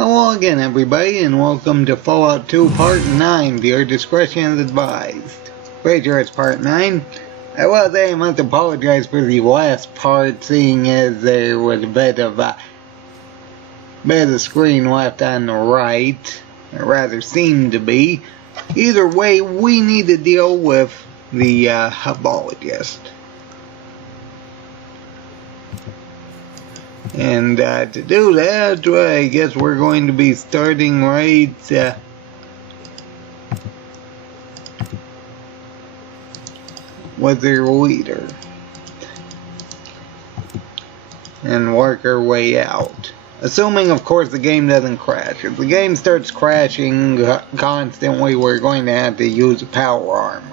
Hello again, everybody, and welcome to Fallout 2 Part 9. Viewer discretion is advised. Pretty sure it's Part 9. I will say I must apologize for the last part, seeing as there was a bit of the screen left on the right, or rather seemed to be. Either way, we need to deal with the Hubologist. And to do that, I guess we're going to be starting right with their leader and work our way out. Assuming, of course, the game doesn't crash. If the game starts crashing constantly, we're going to have to use power armor.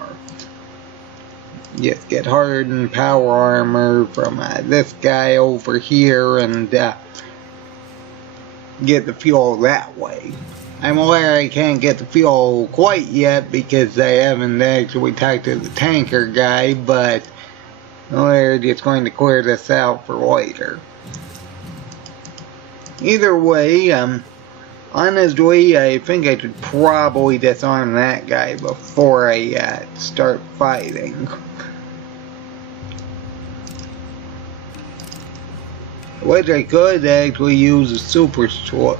Just get hardened power armor from this guy over here and get the fuel that way. I'm aware I can't get the fuel quite yet because I haven't actually talked to the tanker guy, but we're just going to clear this out for later. Either way, honestly, I think I should probably disarm that guy before I start fighting. Which I could actually use a super stim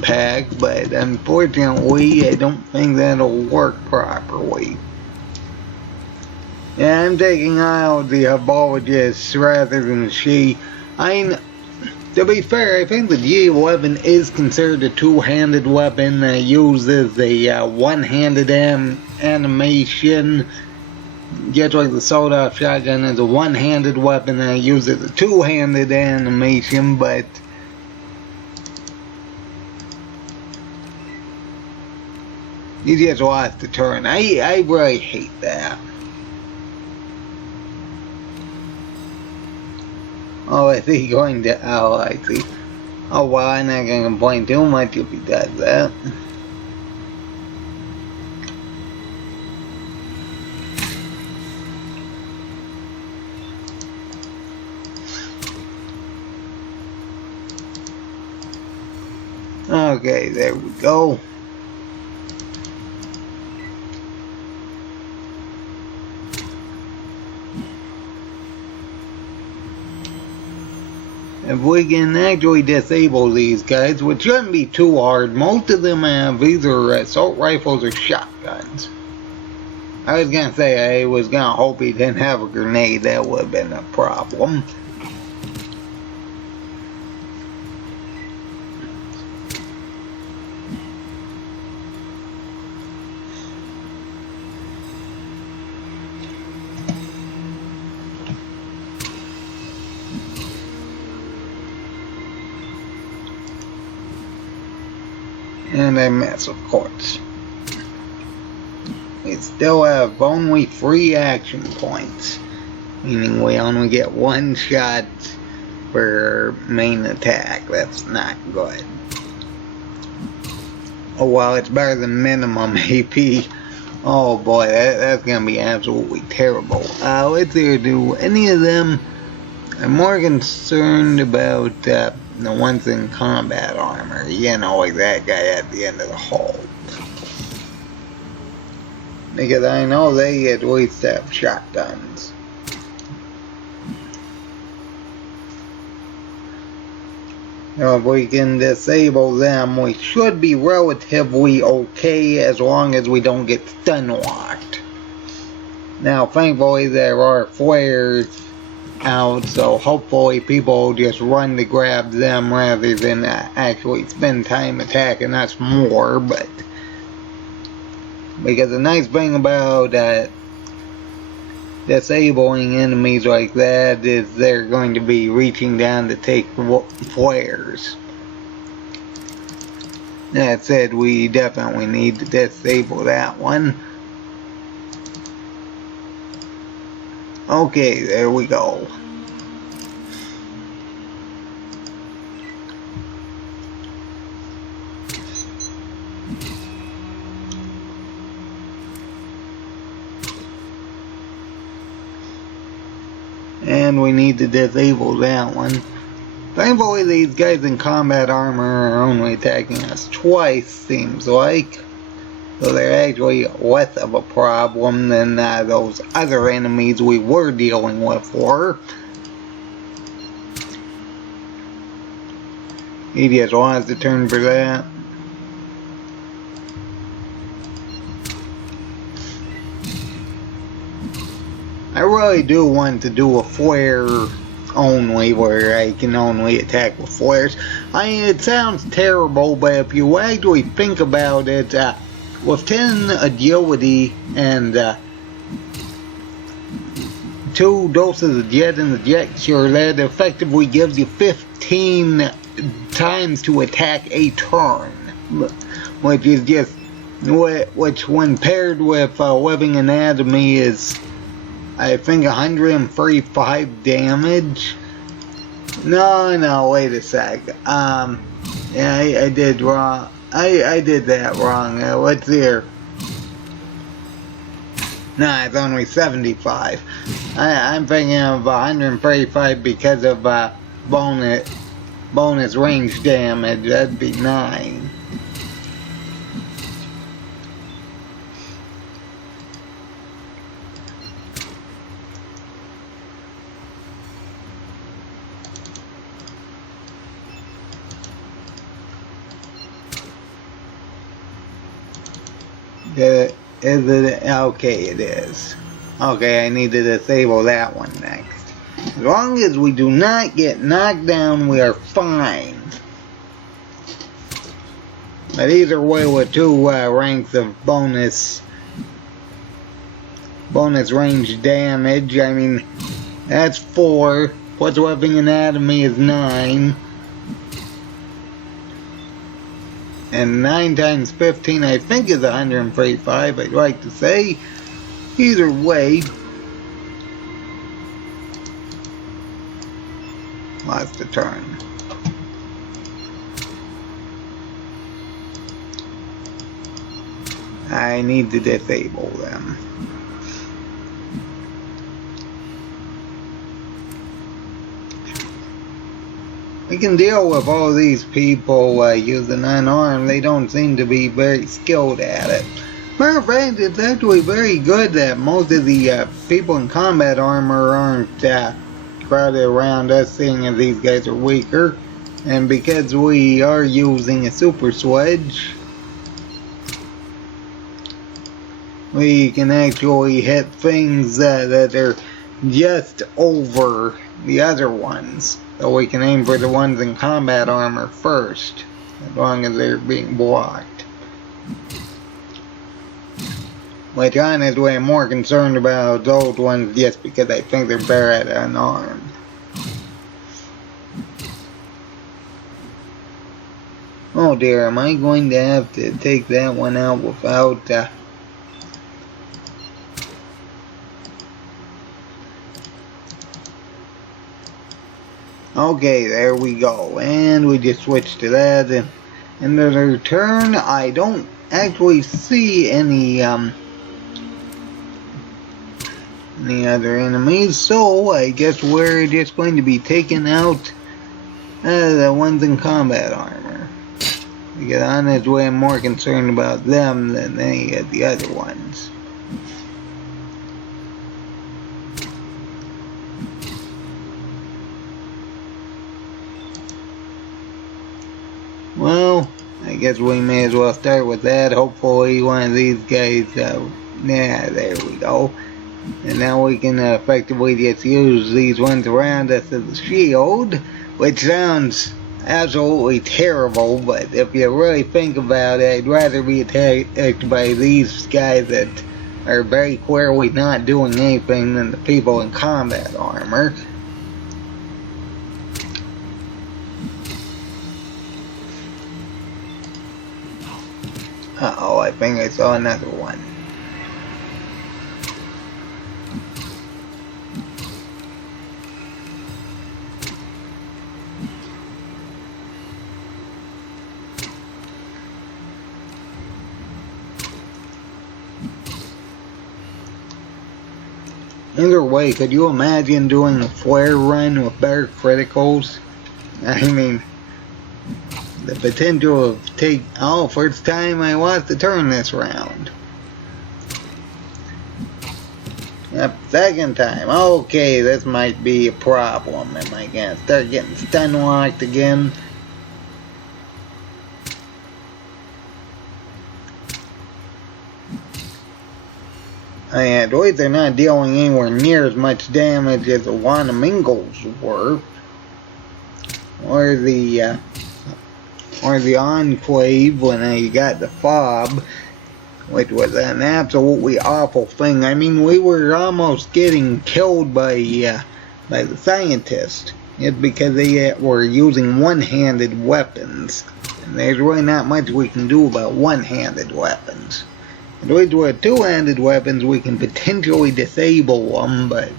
pack, but unfortunately I don't think that'll work properly. Yeah, I'm taking out the Hubologist rather than she. To be fair, I think the G11 is considered a two-handed weapon that uses a one-handed animation. Just like the sawed-off shotgun is a one-handed weapon that uses a two-handed animation, but you just lost the turn. I really hate that. Oh, is he going to? Oh, I see. Oh, well, I'm not going to complain too much if he does that. Okay, there we go. If we can actually disable these guys, which shouldn't be too hard, most of them have either assault rifles or shotguns. I was gonna say I was gonna hope he didn't have a grenade, that would have been a problem. And I miss, of course. We still have only 3 action points, meaning we only get 1 shot per main attack. That's not good. Oh well, it's better than minimum AP. Oh boy, that's gonna be absolutely terrible. Let's either do any of them. I'm more concerned about the ones in combat armor, you know, like that guy at the end of the hall. Because I know they at least have shotguns. Now, if we can disable them, we should be relatively okay as long as we don't get stun locked. Now, thankfully, there are flares out, so hopefully people will just run to grab them rather than actually spend time attacking us more. But because the nice thing about disabling enemies like that is they're going to be reaching down to take flares. That said, we definitely need to disable that one. Okay, there we go. And we need to disable that one. Thankfully, these guys in combat armor are only attacking us twice, seems like. So they're actually less of a problem than those other enemies we were dealing with were. He just wants to turn for that. I really do want to do a flare only, where I can only attack with flares. I mean, it sounds terrible, but if you actually think about it, with 10 agility and 2 doses of jet in the jet cure, that effectively gives you 15 times to attack a turn, which is just, which when paired with living anatomy is, I think, 135 damage. No, wait a sec. Yeah, I did wrong. I did that wrong. What's here? Nah, it's only 75. I'm thinking of 135 because of bonus range damage. That'd be 9. Is it? Okay, it is. Okay, I need to disable that one next. As long as we do not get knocked down, we are fine. But either way, with 2 ranks of bonus range damage, I mean, that's 4. Plus living anatomy is 9. And 9 times 15, I think, is 135, I'd like to say. Either way, lost a turn. I need to disable them. We can deal with all these people using unarmed. They don't seem to be very skilled at it. Matter of fact, it's actually very good that most of the people in combat armor aren't crowded around us, seeing as these guys are weaker. And because we are using a super sledge, we can actually hit things that are just over the other ones. So we can aim for the ones in combat armor first, as long as they're being blocked. Which honestly, I'm more concerned about those ones just because I think they're better at unarmed. Oh dear, am I going to have to take that one out without Okay, there we go, and we just switched to that, and in the return, I don't actually see any other enemies, so I guess we're just going to be taking out the ones in combat armor. Because honestly, I'm more concerned about them than any of the other ones. Well, I guess we may as well start with that. Hopefully one of these guys, yeah, there we go. And now we can effectively just use these ones around us as a shield, which sounds absolutely terrible, but if you really think about it, I'd rather be attacked by these guys that are very clearly not doing anything than the people in combat armor. Uh-oh, I think I saw another one. Either way, could you imagine doing a flare run with better criticals? I mean, the potential of first time I lost the turn this round. Yep, second time. Okay, this might be a problem. Am I gonna start getting stun locked again? And wait, they're not dealing anywhere near as much damage as the Wanamingos were. Or the Enclave when I got the fob, which was an absolutely awful thing. I mean, we were almost getting killed by the scientists. It's because they were using one-handed weapons. And there's really not much we can do about one-handed weapons. And with two-handed weapons, we can potentially disable them, but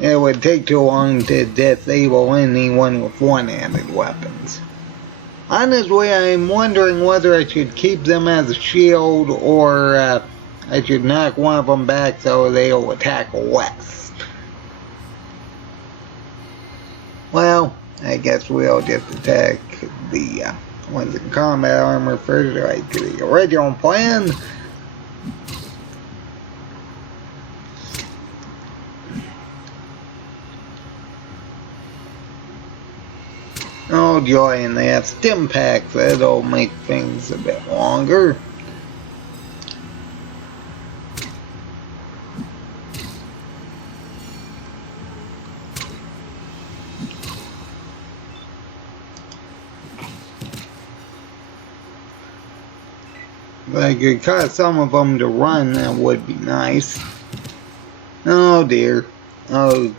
it would take too long to disable anyone with one-handed weapons. Honestly, I'm wondering whether I should keep them as a shield or I should knock one of them back so they'll attack less. Well, I guess we'll just attack the ones in combat armor first, like the original plan. Oh joy, and they have stim packs. That'll make things a bit longer. If I could cause some of them to run, that would be nice. Oh dear. Oh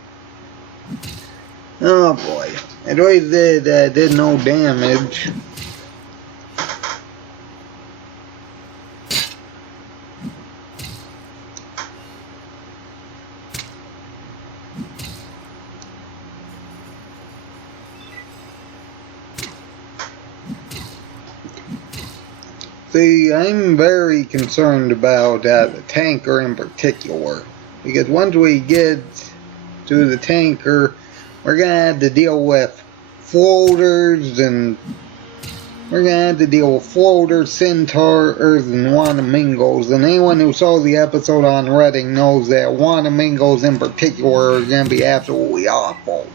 boy. It always did no damage. See, I'm very concerned about the tanker in particular, because once we get to the tanker, we're going to have to deal with floaters, and we're going to have to deal with floaters, centaurs, and Wanamingos. And anyone who saw the episode on Redding knows that Wanamingos in particular are going to be absolutely awful.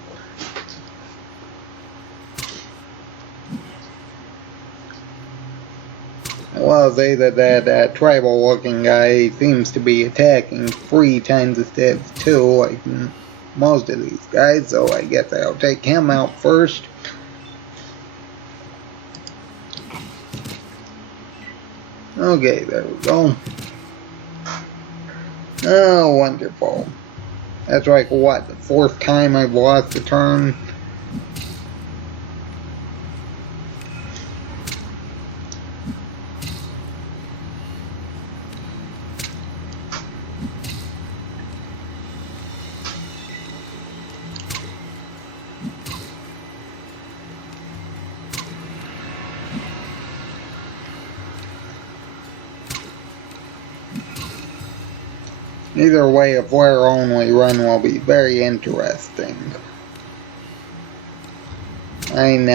Well, say that tribal looking guy seems to be attacking 3 times instead of 2, like most of these guys, so I guess I'll take him out first. Okay, there we go. Oh, wonderful. That's like, what, the 4th time I've lost a turn? Either way, a flare-only run will be very interesting. I mean,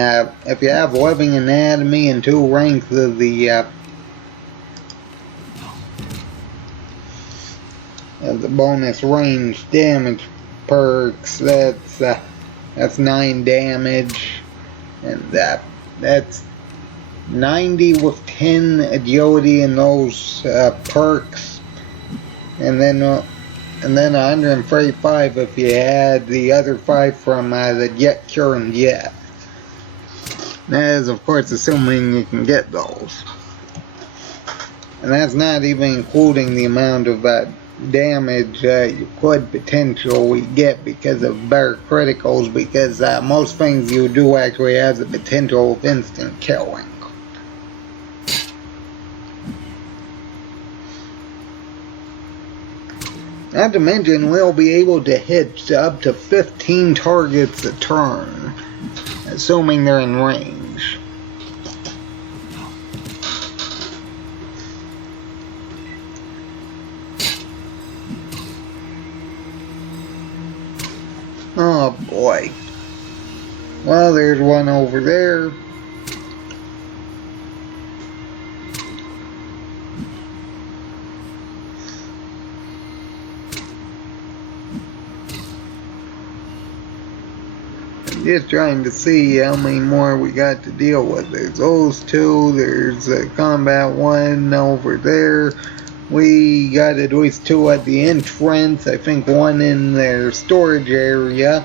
if you have living anatomy and 2 ranks of the bonus range damage perks, that's 9 damage, and that's 90 with 10 agility in those perks. And then 135 if you add the other 5 from the Jet Cure and Jet. That is, of course, assuming you can get those. And that's not even including the amount of damage you could potentially get because of better criticals, because most things you do actually have the potential of instant killing. Not to mention, we'll be able to hit up to 15 targets a turn, assuming they're in range. Oh boy. Well, Oh, there's one over there. Just trying to see how many more we got to deal with. There's those two, there's a combat one over there. We got at least two at the entrance, I think one in their storage area.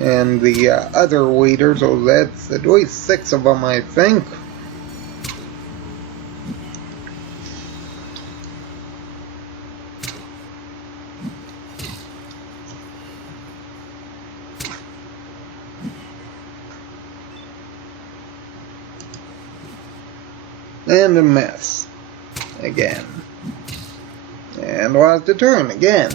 And the other waiter, so that's at least 6 of them, I think. And a miss. Again. And lost the turn again.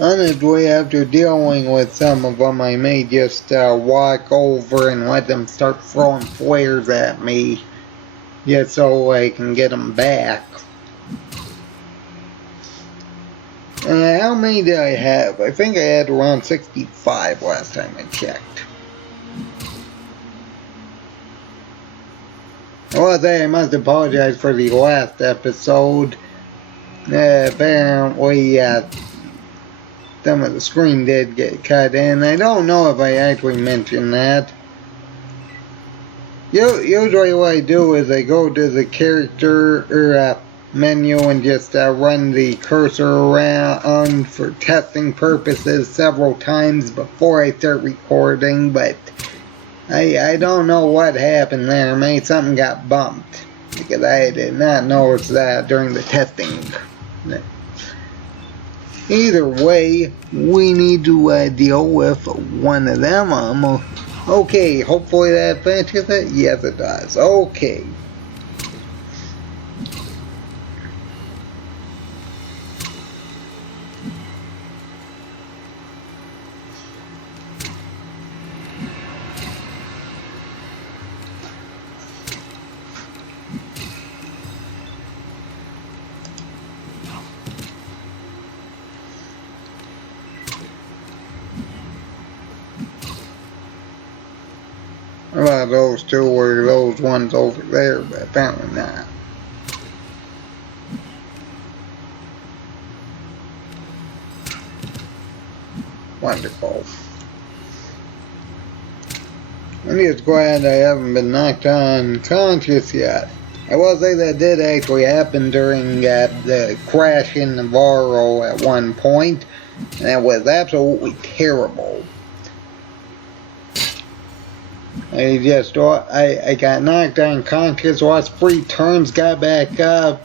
Honestly, after dealing with some of them, I may just walk over and let them start throwing flares at me, just so I can get them back. How many did I have? I think I had around 65 last time I checked. I must apologize for the last episode. Apparently, some of the screen did get cut in. I don't know if I actually mentioned that. Usually what I do is I go to the character or menu and just run the cursor around for testing purposes several times before I start recording, but I don't know what happened there. Maybe something got bumped, because I did not notice that during the testing. Either way, we need to deal with one of them. Okay, hopefully that finishes it. Yes, it does. Okay. Well, those two were those ones over there, but apparently not. Wonderful. I'm just glad I haven't been knocked unconscious yet. I will say that did actually happen during the crash in Navarro at one point, and it was absolutely terrible. I got knocked unconscious, lost 3 turns, got back up,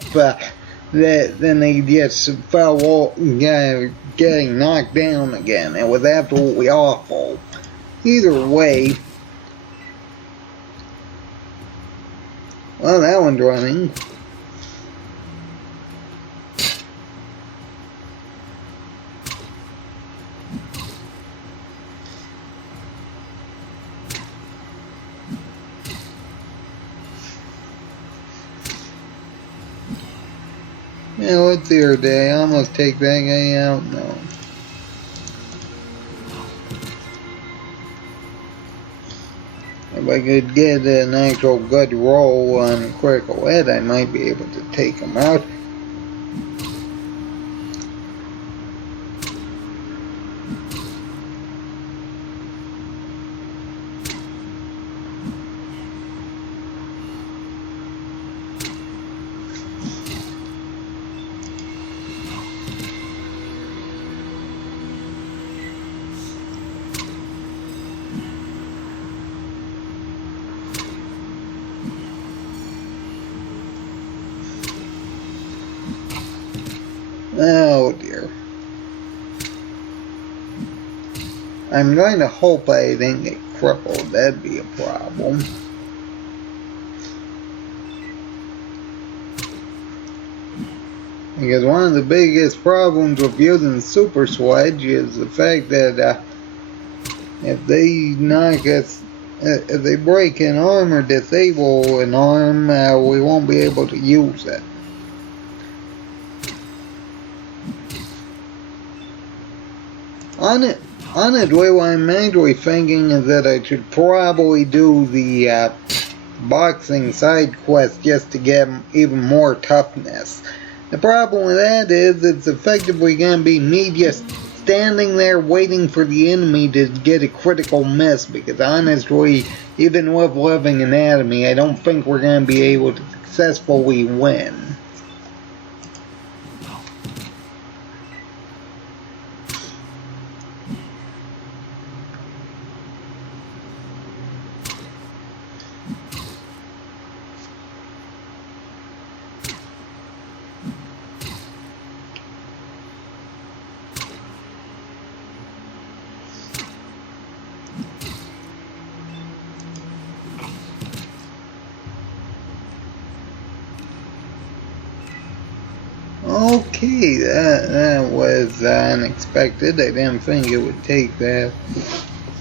then they just fell, getting knocked down again. It was absolutely awful. Either way, well, that one's running. Yeah, let's see her day. I almost take that guy out. No. If I could get an actual good roll on critical hit, I might be able to take him out. Oh dear. I'm going to hope I didn't get crippled. That'd be a problem. Because one of the biggest problems with using Super Sledge is the fact that if they knock us if they break an arm or disable an arm, we won't be able to use it. Honestly, what I'm actually thinking is that I should probably do the boxing side quest just to get even more toughness. The problem with that is it's effectively going to be me just standing there waiting for the enemy to get a critical miss, because honestly, even with Living Anatomy, I don't think we're going to be able to successfully win. Okay, that was unexpected. I didn't think it would take that.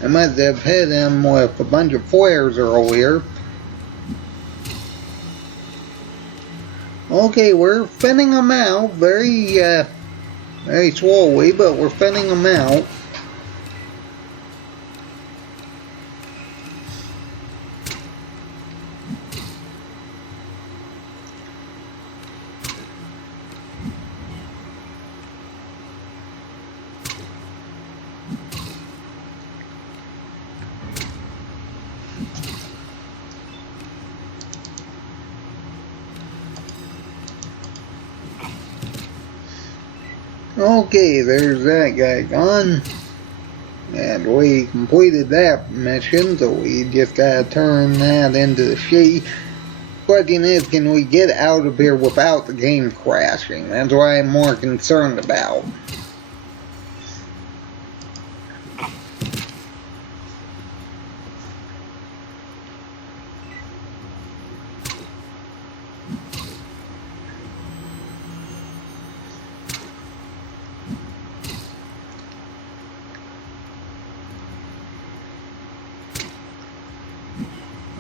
I must have hit him with a bunch of flares earlier. Okay, we're thinning him out very slowly, but we're thinning him out. Okay, there's that guy gone. And we completed that mission, so we just gotta turn that into the sheet. Question is, can we get out of here without the game crashing? That's what I'm more concerned about.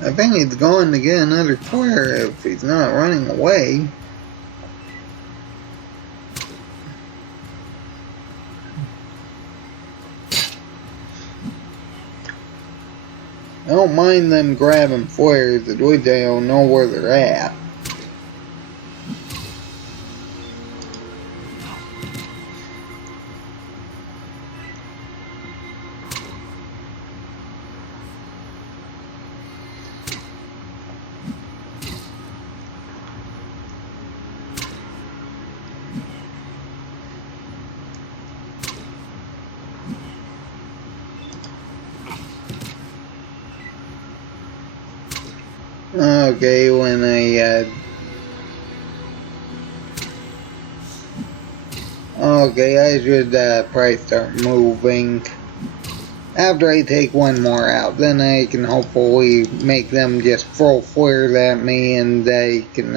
I think he's going to get another flare if he's not running away. I don't mind them grabbing flares, at least I don't know where they're at. Okay, when I should probably start moving. After I take one more out, then I can hopefully make them just throw flares at me and I can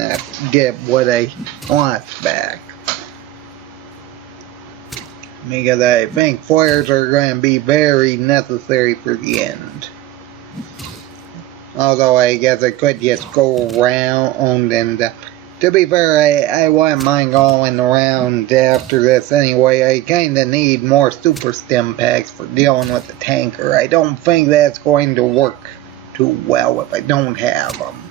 get what I want back. Because I think flares are going to be very necessary for the end. Although I guess I could just go around and, to be fair, I wouldn't mind going around after this anyway. I kinda need more super stim packs for dealing with the tanker. I don't think that's going to work too well if I don't have them.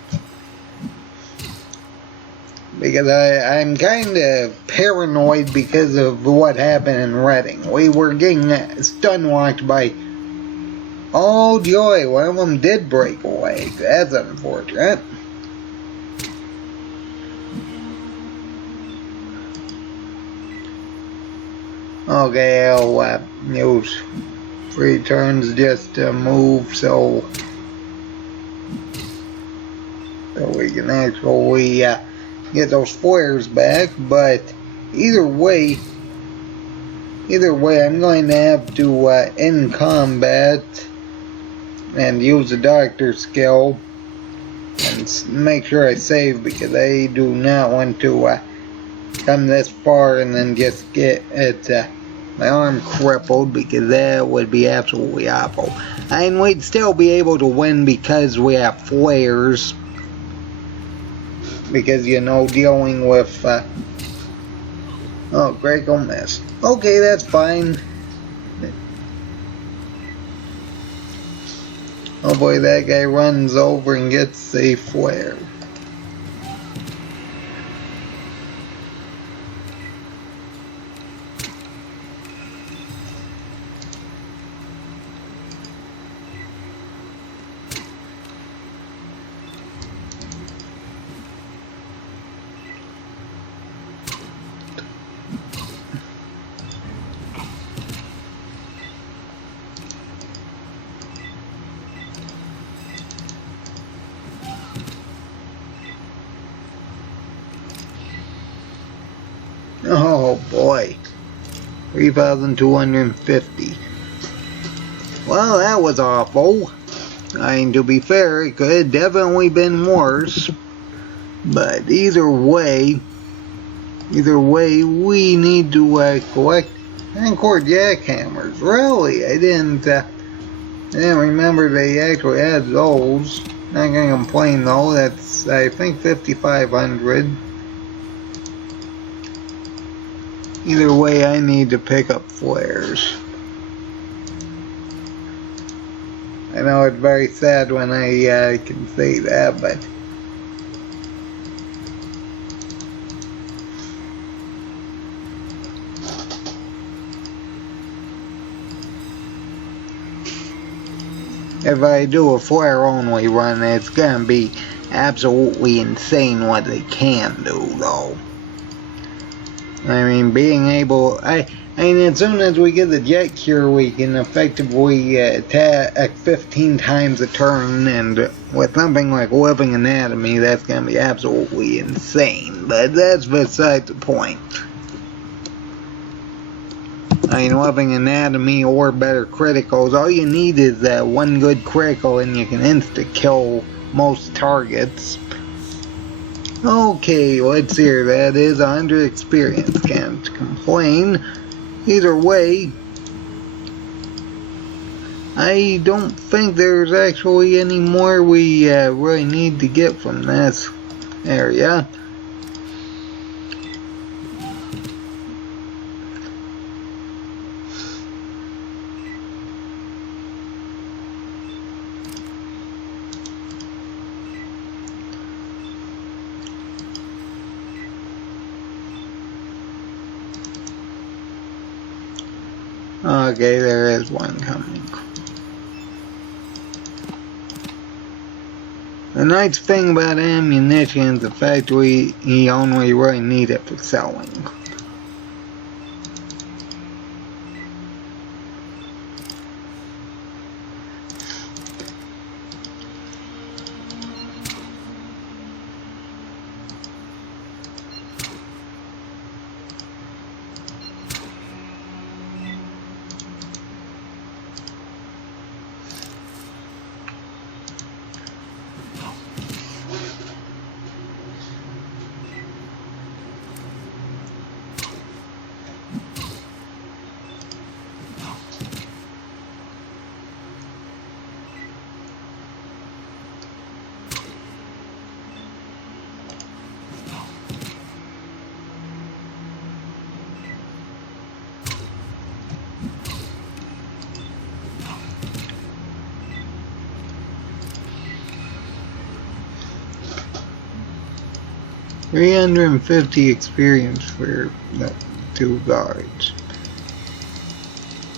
Because I'm kinda paranoid because of what happened in Reading. We were getting stun locked by... Oh joy, one of them did break a leg. That's unfortunate. Okay, I'll use 3 turns just to move so we can actually get those flares back. But either way I'm going to have to end combat and use the doctor skill and make sure I save, because I do not want to come this far and then just get it my arm crippled, because that would be absolutely awful. And we'd still be able to win because we have flares. Because, you know, dealing with, oh, critical miss. Okay, that's fine. Oh boy, that guy runs over and gets a flare. Oh boy, 3,250. Well, that was awful. I mean, to be fair, it could have definitely been worse. But either way, we need to collect Encore jackhammers. Really, I didn't remember they actually had those. Not gonna complain though. That's, I think, 5,500. Either way, I need to pick up flares. I know it's very sad when I can say that, but if I do a flare only run, it's gonna be absolutely insane what they can do, though. I mean, being able, I mean, as soon as we get the jet cure, we can effectively attack 15 times a turn, and with something like Living Anatomy, that's gonna be absolutely insane. But that's beside the point. I mean, Living Anatomy or better criticals, all you need is that one good critical, and you can insta-kill most targets. Okay, let's hear. That is 100 experience. Can't complain. Either way, I don't think there's actually any more we really need to get from this area. Okay, there is one coming. The nice thing about ammunition is the fact we only really need it for selling. $350 experience for the 2 guards.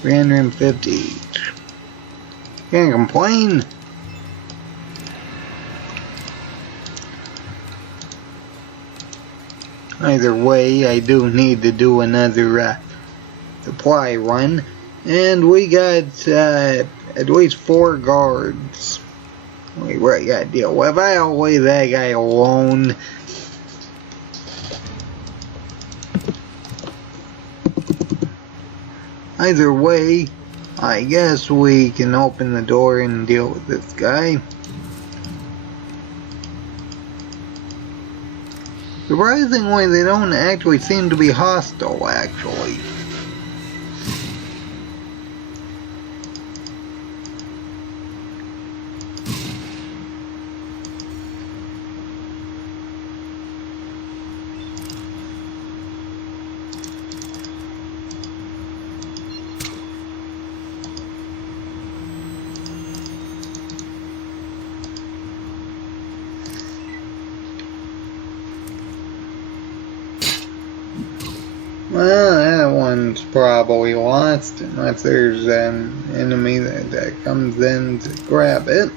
350 each. Can't complain. Either way, I do need to do another supply run. And we got at least 4 guards we really got to deal with. I'll leave that guy alone. Either way, I guess we can open the door and deal with this guy. Surprisingly, they don't actually seem to be hostile, actually. Well, that one's probably lost unless there's an enemy that comes in to grab it.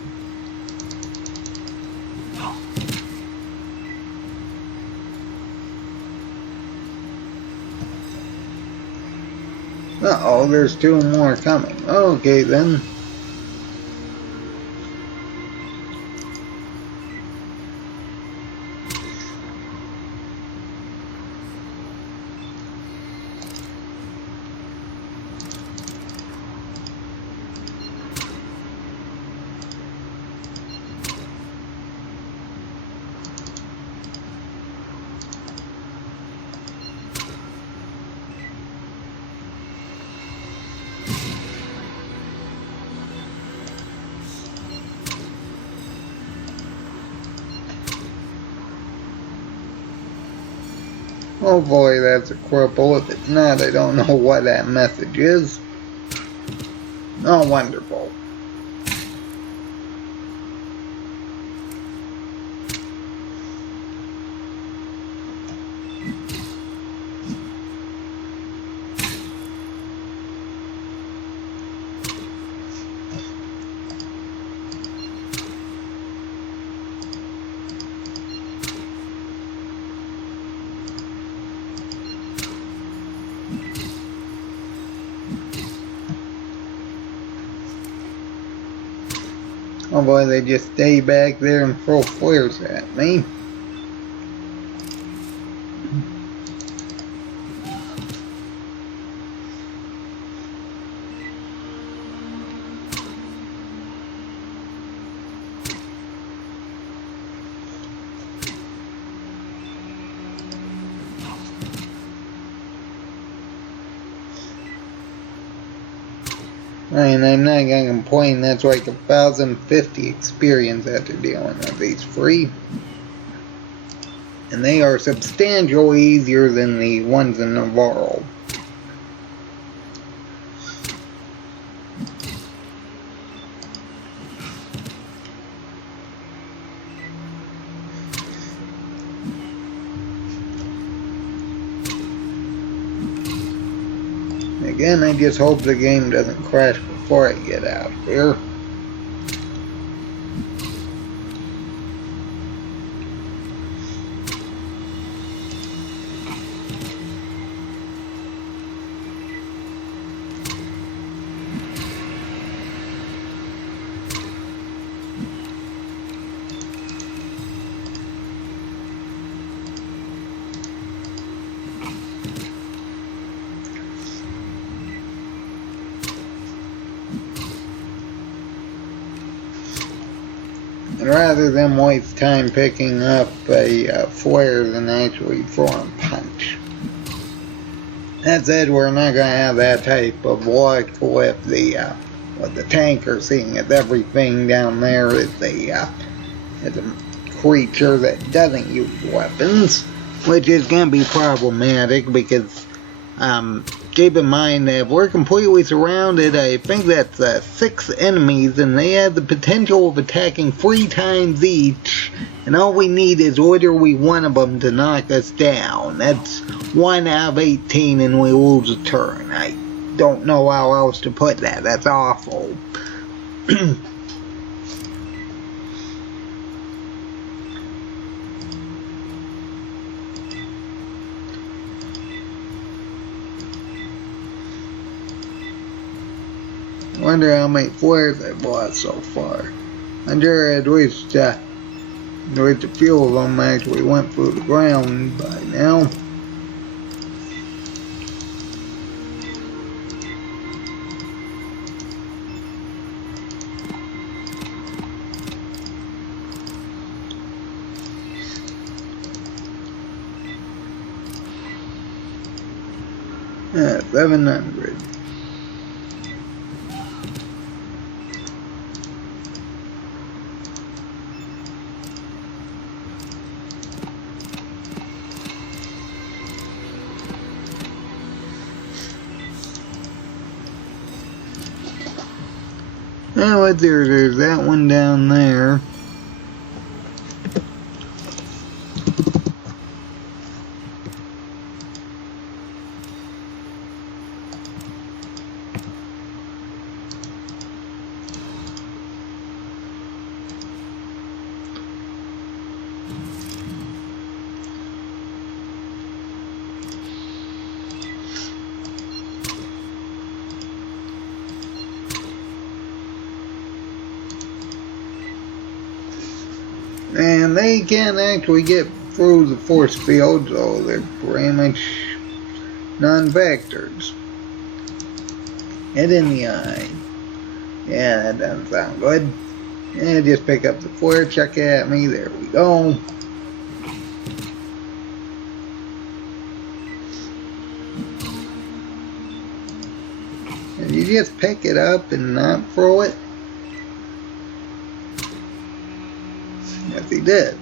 Uh-oh, there's two more coming. Okay, then. Hopefully that's a cripple. If it's not, I don't know what that message is. Oh, wonderful. Oh boy, they just stay back there and throw flares at me. And I'm not gonna complain, that's like 1,050 experience after dealing with these free. And they are substantially easier than the ones in Navarro. Again, I just hope the game doesn't crash before I get out here. And rather than waste time picking up a flare than actually throwing punch. That said, we're not going to have that type of luck with the tanker, seeing as everything down there is a creature that doesn't use weapons, which is going to be problematic because keep in mind that if we're completely surrounded, I think that's 6 enemies, and they have the potential of attacking 3 times each, and all we need is literally one of them to knock us down. That's 1 out of 18 and we lose a turn. I don't know how else to put that. That's awful. I wonder how many flares I bought so far. I'm sure at least a few of them actually went through the ground by now. Yeah, 700. Oh, what's there? There's that one down there. And they can't actually get through the force field, so they're pretty much non-factors. Head in the eye. Yeah, that doesn't sound good. Yeah, just pick up the flare, check at me, there we go. And you just pick it up and not throw it? Yes, he did.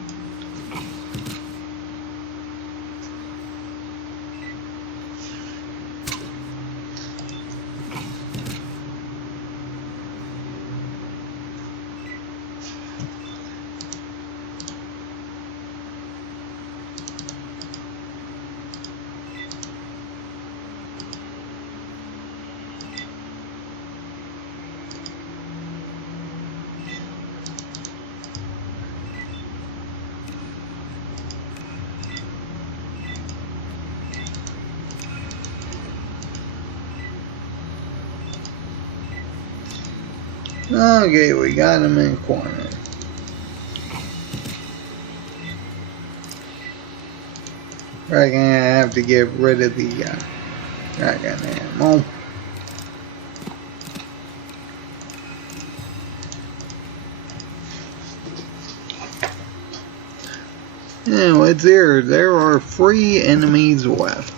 Okay, we got him in the corner. We're gonna have to get rid of the shotgun ammo. Yeah, what's here? There are 3 enemies left.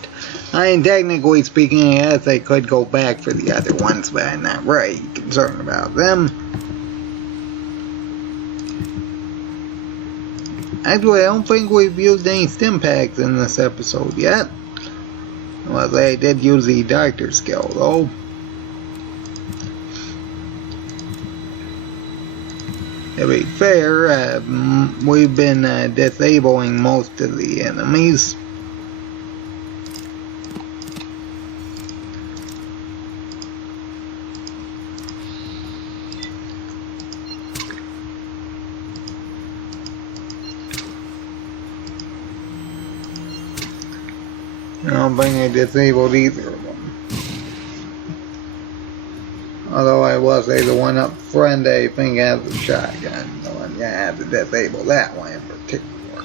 I mean, technically speaking, yes, I could go back for the other ones, but I'm not really concerned about them. Actually, I don't think we've used any stim packs in this episode yet. Well, I did use the doctor skill, though. To be fair, we've been disabling most of the enemies. I don't think I disabled either of them. Although I will say the one up front I think has a shotgun. The one you have to disable that one in particular.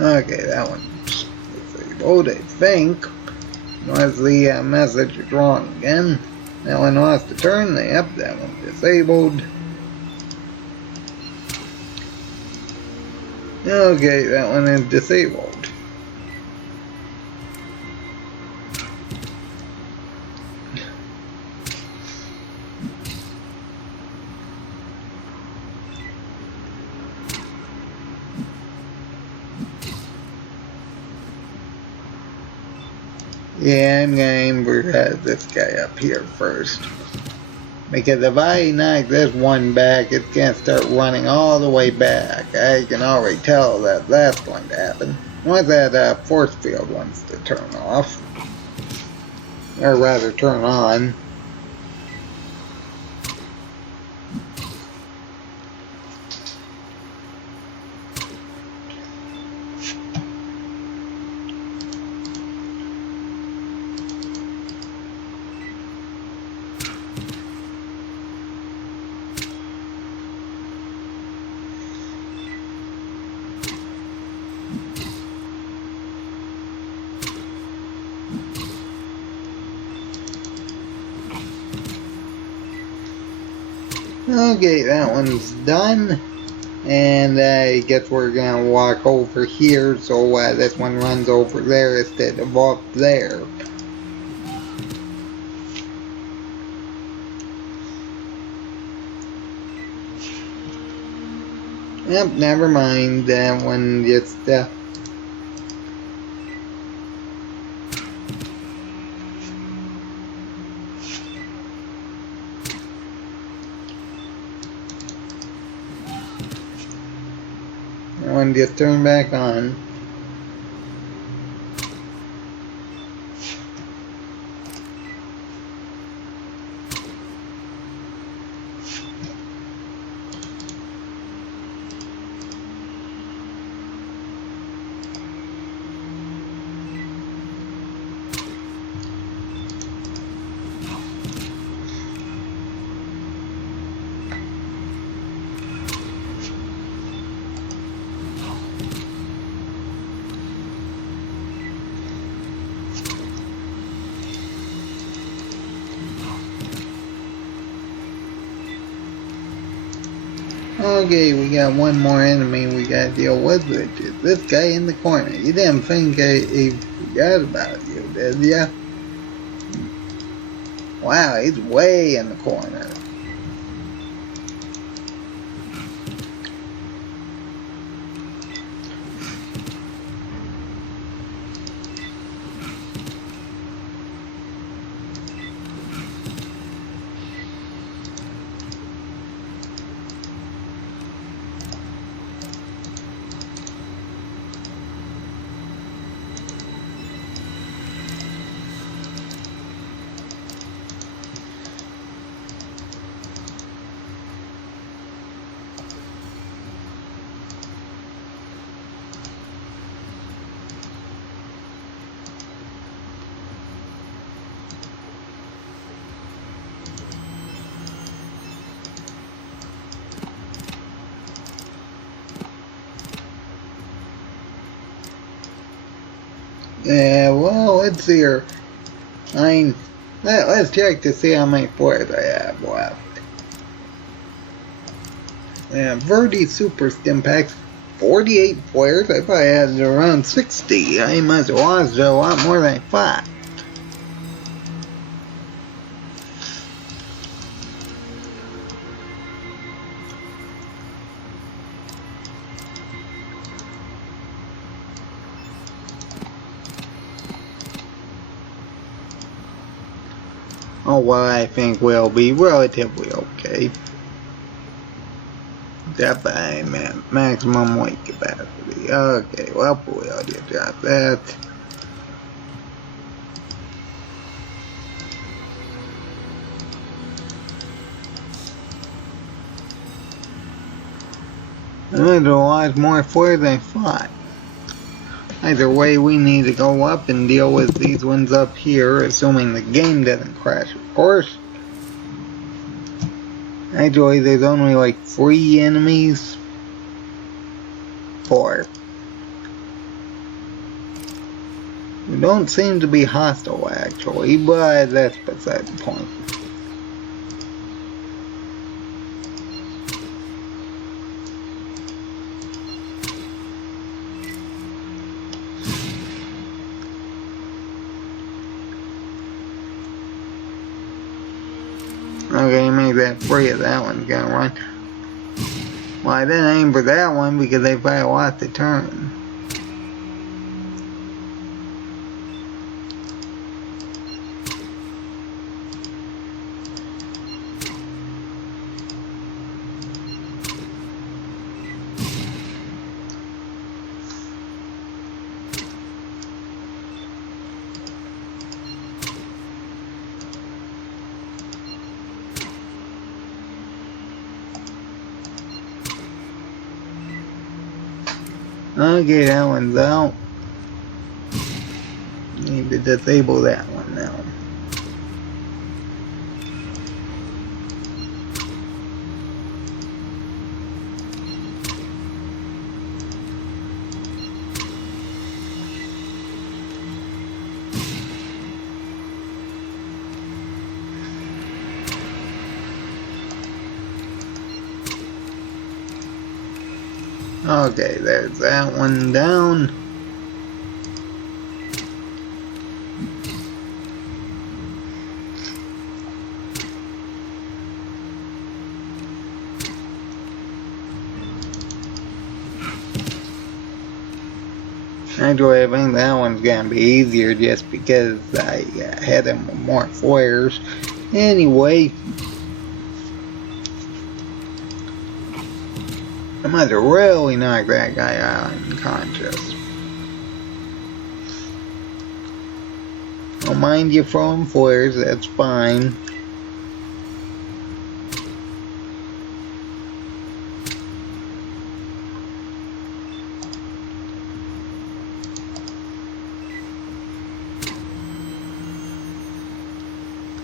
Okay, that one's disabled, I think. Unless the message is wrong again. That one lost a turn. Yep, that one's disabled. Okay, that one is disabled. Yeah, I'm gonna aim for this guy up here first. Because if I knock this one back, it's going to start running all the way back. I can already tell that that's going to happen. Once that force field wants to turn off. Or rather, turn on. Okay, that one's done. And I guess we're going to walk over here so this one runs over there instead of up there. Yep, never mind. That one just... One just turned back on. Okay, we got one more enemy we gotta deal with, which is this guy in the corner. You didn't think I forgot about you, did ya? Wow, he's way in the corner. Yeah, well, let's see here. Let's check to see how many flares I have left. Yeah, Verdi Super Stimpaks, 48 flares. I probably had around 60. I must have lost a lot more than I thought. Oh, well, I think we'll be relatively okay. That by maximum weight capacity. Okay, well, we'll just drop that. There's a lot more flares than I thought. Either way, we need to go up and deal with these ones up here, assuming the game doesn't crash, of course. Actually, there's only like 3 enemies. 4. They don't seem to be hostile, actually, but that's beside the point. Okay, maybe that 3 of that one's gonna run. Well, I didn't aim for that one because they probably lost the turn. Okay, that one's out. Need to disable that one now. Okay, there's that one down. Actually, I think that one's gonna be easier just because I had them with more flares. Anyway, I must have really knocked that guy out unconscious. Don't mind you throwing flares, that's fine.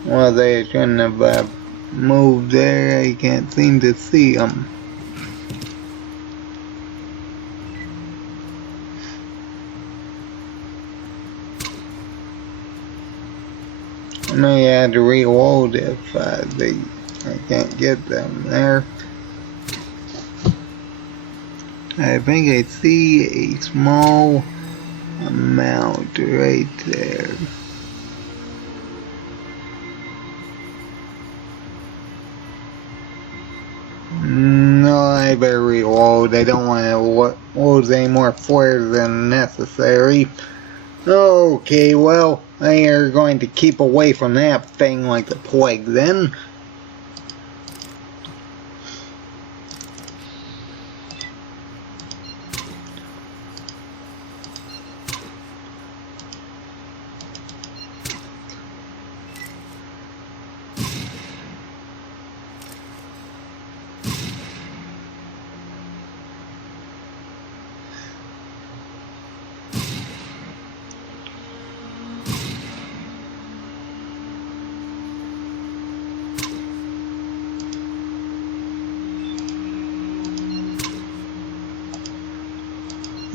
Well, they shouldn't have moved there. I can't seem to see them. I may have to reload if I can't get them there. I think I see a small amount right there. No, I better reload. I don't want to lose any more flares than necessary. Okay, well, they are going to keep away from that thing like the plague then.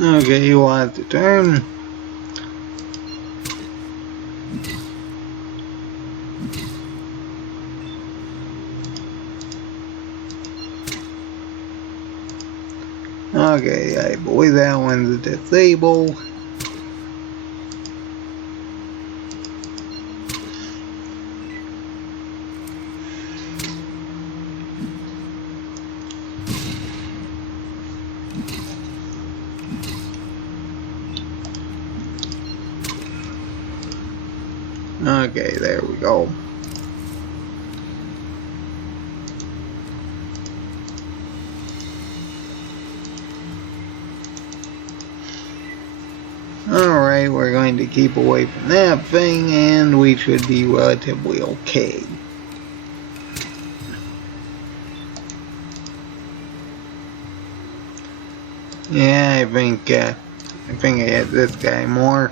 Okay, you want to turn. Okay, I believe that one's disabled. Okay, there we go. Alright, we're going to keep away from that thing and we should be relatively okay. Yeah, I think I hit this guy more.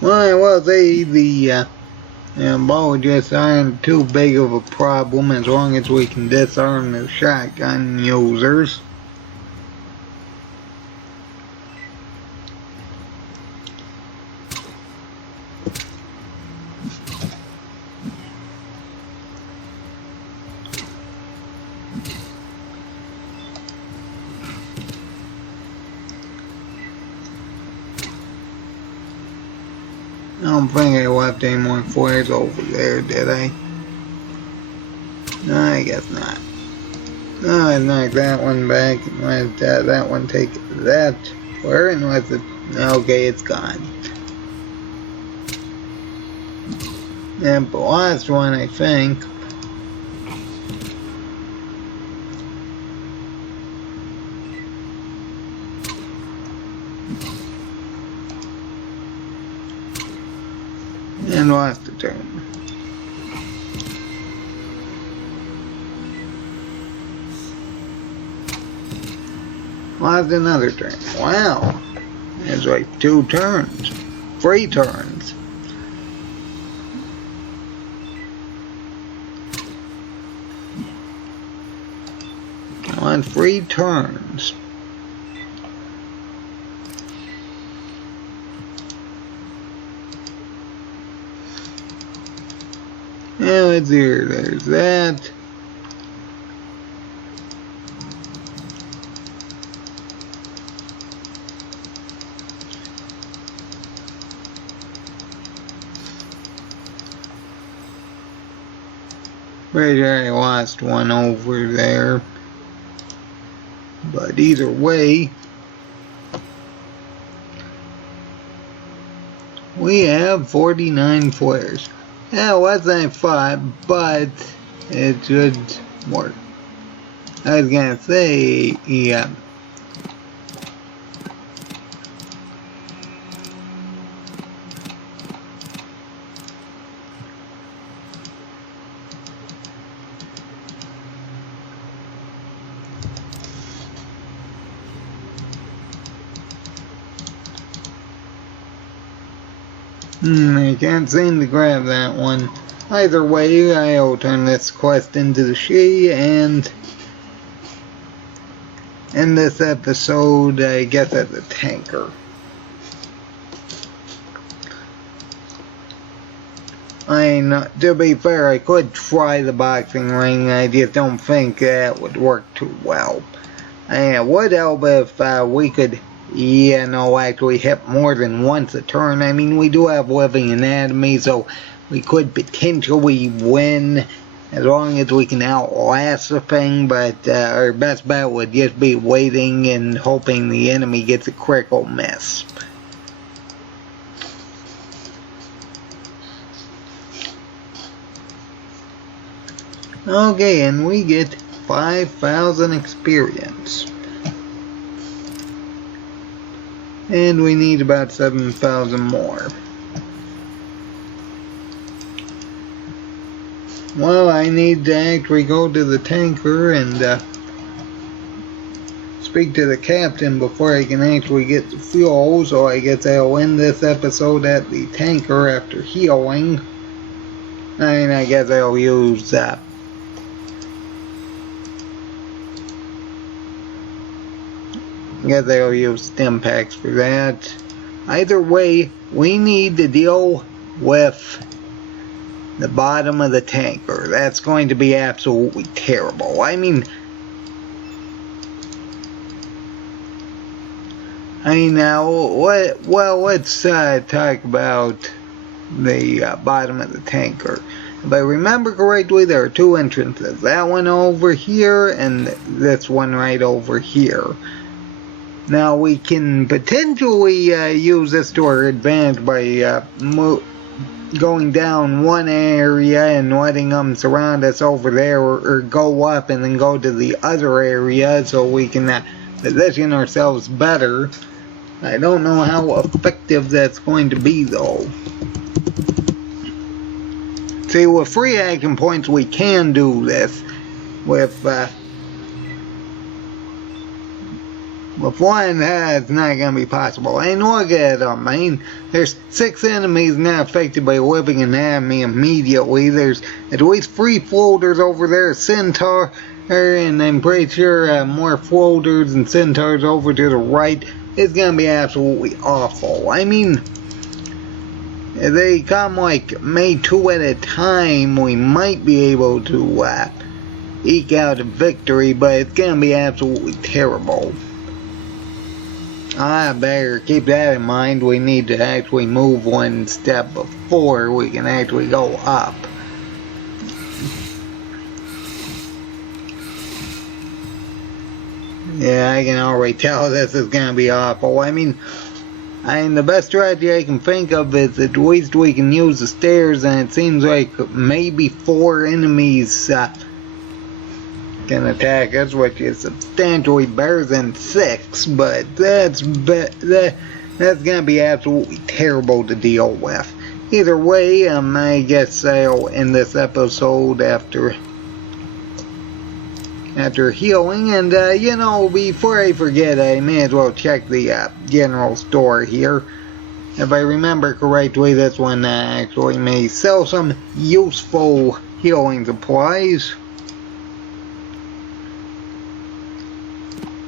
Well, I will say the apologists aren't too big of a problem as long as we can disarm the shotgun users. I don't think I left any more flares over there, did I? No, I guess not. No, I knocked that one back and let that one take that flare and let it... Okay, it's gone. And the last one, I think... and lost the turn. Lost another turn. Wow. It's like 2 turns. 3 turns. On 3 turns. Yeah, let's see here. There's that. Pretty sure I lost one over there. But either way, we have 49 flares. Yeah, less than I thought, but it should work. I was gonna say, yeah. I can't seem to grab that one. Either way, I'll turn this quest into the She and end this episode, I guess, as a tanker. To be fair, I could try the boxing ring. I just don't think that would work too well. It would help if we could, actually hit more than once a turn. I mean, we do have living anatomy, so we could potentially win as long as we can outlast the thing, but our best bet would just be waiting and hoping the enemy gets a critical miss. Okay, and we get 5,000 experience. And we need about 7,000 more. Well, I need to actually go to the tanker and speak to the captain before I can actually get the fuel, so I guess I'll end this episode at the tanker after healing. I guess I'll use stim packs for that. Either way, we need to deal with the bottom of the tanker. That's going to be absolutely terrible. Let's talk about the bottom of the tanker. If I remember correctly, there are two entrances. That one over here and this one right over here. Now we can potentially use this to our advantage by going down one area and letting them surround us over there, or go up and then go to the other area so we can position ourselves better. I don't know how effective that's going to be though. See, with free action points we can do this. With one, it's not going to be possible. And look at them, there's 6 enemies not affected by living anatomy immediately. There's at least 3 floaters over there, a centaur, and I'm pretty sure more floaters and centaurs over to the right. It's going to be absolutely awful. They come like maybe 2 at a time. We might be able to eke out a victory, but it's going to be absolutely terrible. I better keep that in mind. We need to actually move one step before we can actually go up. Yeah, I can already tell this is going to be awful. The best strategy I can think of is at least we can use the stairs, and it seems like maybe 4 enemies can attack us, which is substantially better than 6, but that's gonna be absolutely terrible to deal with. Either way, I guess I'll end this episode after healing, and before I forget, I may as well check the general store here. If I remember correctly, this one actually may sell some useful healing supplies.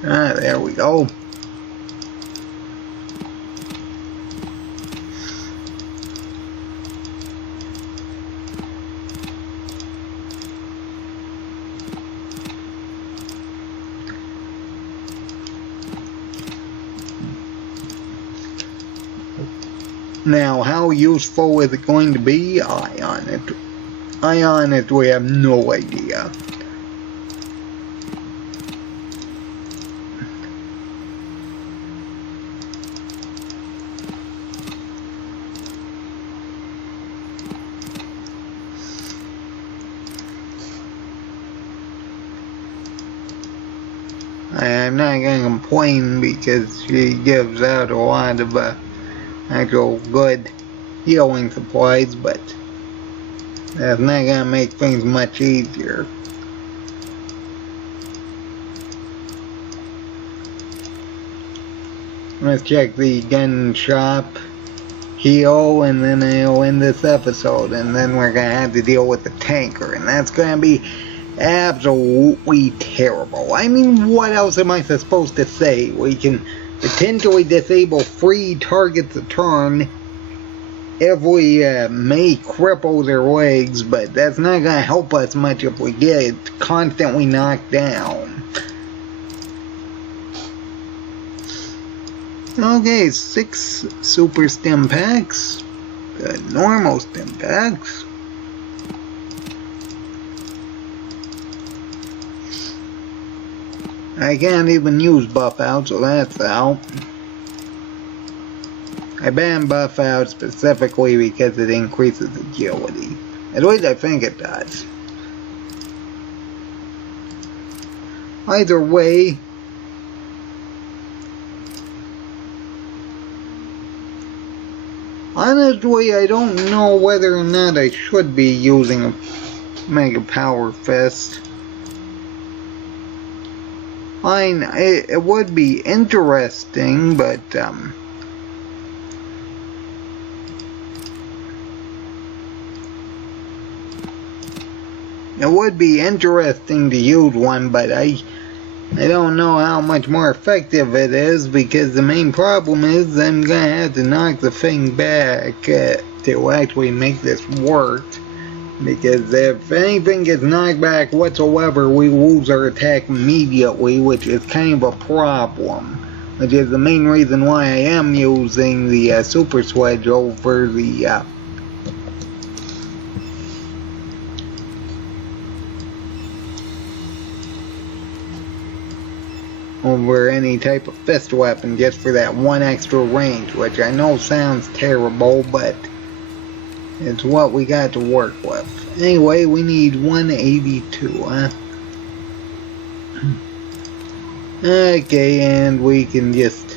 There we go. Now, how useful is it going to be? I honestly have no idea. I'm not going to complain because she gives out a lot of actual good healing supplies, but that's not going to make things much easier. Let's check the gun shop. heal, and then I'll end this episode, and then we're gonna have to deal with the tanker, and that's gonna be absolutely terrible. I mean, what else am I supposed to say? We can potentially disable 3 targets a turn if we may cripple their legs, but that's not gonna help us much if we get constantly knocked down. Okay, 6 super stim packs, the normal stim packs. I can't even use buff out, so that's out. I banned buff out specifically because it increases agility. At least I think it does. Either way, honestly, I don't know whether or not I should be using a Mega Power Fist. Fine, it would be interesting, but it would be interesting to use one, but I don't know how much more effective it is, because the main problem is I'm gonna have to knock the thing back to actually make this work. Because if anything gets knocked back whatsoever, we lose our attack immediately, which is kind of a problem. Which is the main reason why I am using the Super Sledge over the over any type of fist weapon, just for that 1 extra range, which I know sounds terrible, but it's what we got to work with. Anyway, we need 182, huh? Okay, and we can just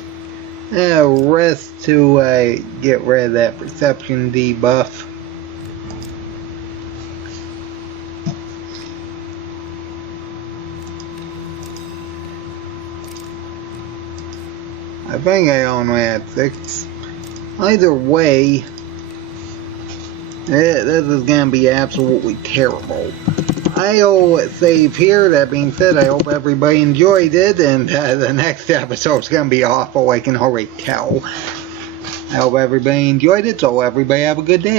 rest to get rid of that perception debuff. I think I only had 6. Either way, this is going to be absolutely terrible. I'll save here. That being said, I hope everybody enjoyed it, and the next episode's going to be awful, I can already tell. I hope everybody enjoyed it, so everybody have a good day.